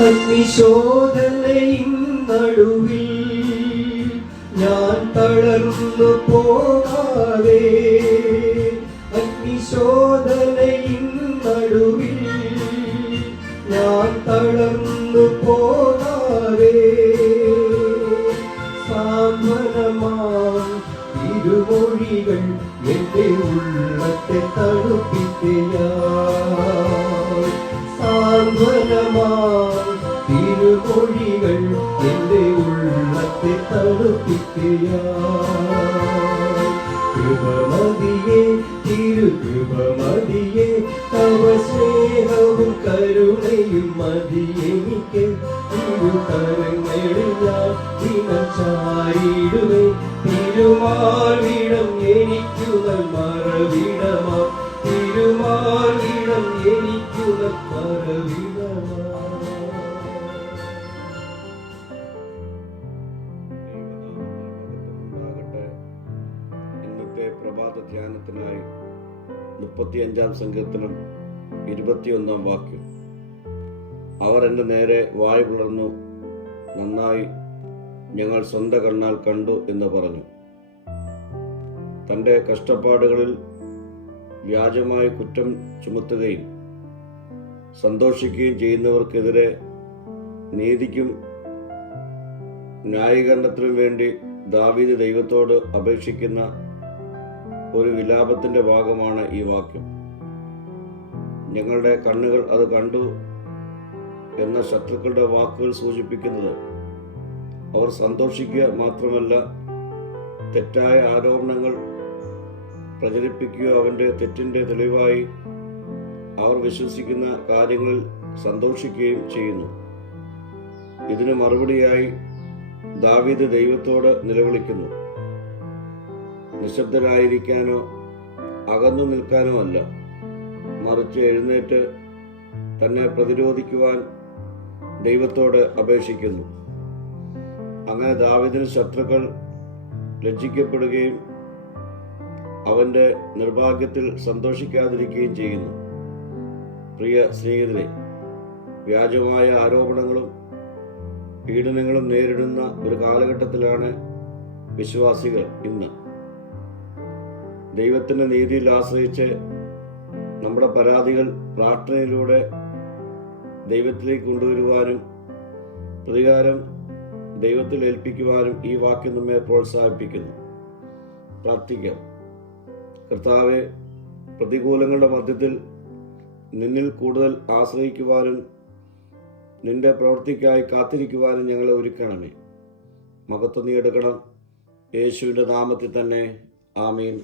അഗ്നിശോധനയിൻ നടുവിൽ ഞാൻ തളർന്നു പോകാതെ, അഗ്നിശോധനയിൻ നടുവിൽ ഞാൻ തളർന്നു പോകാതെ, സാന്ത്വനമാം തിരുമൊഴികൾ എന്റെ ഉള്ളത്തെ തണുപ്പിക്കയാൽ, സാന്ത്വനമാം തിരുമൊഴികൾ എന്റെ ഉള്ളത്തെ തണുപ്പിക്കയാൽ. കൃപമതിയെ തിരുകൃപമതിയെ തവ സ്നേഹവും കരുണയും മതിയെനിക്ക്. തിരുകരങ്ങളിൽ ഞാൻ ദിനം ചാരിടുവേ, തിരുമാർവിടം എനിക്കു മറവിടമാ, തിരുമാർവിടം എനിക്കു മറവിടമാ. ഇന്നത്തെ പ്രഭാത ധ്യാനത്തിനായി 35-ാം സങ്കീർത്തനം 21-ാം വാക്യം. അവർ എൻ്റെ നേരെ വായ് പിളർന്നു, നന്നായി ഞങ്ങൾ സ്വന്തം കണ്ണാൽ കണ്ടു എന്ന് പറഞ്ഞു. തൻ്റെ കഷ്ടപ്പാടുകളിൽ വ്യാജമായി കുറ്റം ചുമത്തുകയും സന്തോഷിക്കുകയും ചെയ്യുന്നവർക്കെതിരെ നീതിക്കും ന്യായീകരണത്തിനും വേണ്ടി ദാവീദ് ദൈവത്തോട് അപേക്ഷിക്കുന്ന ഒരു വിലാപത്തിൻ്റെ ഭാഗമാണ് ഈ വാക്യം. ഞങ്ങളുടെ കണ്ണുകൾ അത് കണ്ടു എന്ന ശത്രുക്കളുടെ വാക്കുകൾ സൂചിപ്പിക്കുന്നത് അവർ സന്തോഷിക്കുക മാത്രമല്ല, തെറ്റായ ആരോപണങ്ങൾ പ്രചരിപ്പിക്കുകയോ അവൻ്റെ തെറ്റിൻ്റെ തെളിവായി അവർ വിശ്വസിക്കുന്ന കാര്യങ്ങളിൽ സന്തോഷിക്കുകയും ചെയ്യുന്നു. ഇതിന് മറുപടിയായി ദാവീദ് ദൈവത്തോട് നിലവിളിക്കുന്നു. നിശബ്ദരായിരിക്കാനോ അകന്നു നിൽക്കാനോ അല്ല, മറിച്ച് എഴുന്നേറ്റ് തന്നെ പ്രതിരോധിക്കുവാൻ ദൈവത്തോട് അപേക്ഷിക്കുന്നു. അങ്ങനെ ദാവീദിന് ശത്രുക്കൾ ലജ്ജിക്കപ്പെടുകയും അവൻ്റെ നിർഭാഗ്യത്തിൽ സന്തോഷിക്കാതിരിക്കുകയും ചെയ്യുന്നു. പ്രിയ സ്നേഹിതരെ, വ്യാജമായ ആരോപണങ്ങളും പീഡനങ്ങളും നേരിടുന്ന ഒരു കാലഘട്ടത്തിലാണ് വിശ്വാസികൾ ഇന്ന്. ദൈവത്തിൻ്റെ നീതിയിൽ ആശ്രയിച്ച് നമ്മുടെ പരാതികൾ പ്രാർത്ഥനയിലൂടെ ദൈവത്തിലേക്ക് കൊണ്ടുവരുവാനും പ്രതികാരം ദൈവത്തിൽ ഏൽപ്പിക്കുവാനും ഈ വാക്യം നമ്മെ പ്രോത്സാഹിപ്പിക്കുന്നു. പ്രാർത്ഥിക്കാം. കർത്താവെ, പ്രതികൂലങ്ങളുടെ മധ്യത്തിൽ നിന്നിൽ കൂടുതൽ ആശ്രയിക്കുവാനും നിന്റെ പ്രവൃത്തിക്കായി കാത്തിരിക്കുവാനും ഞങ്ങളെ ഒരുക്കണമേ. മഹത്വം നീ എടുക്കണം. യേശുവിൻ്റെ നാമത്തിൽ തന്നെ. ആമീൻ.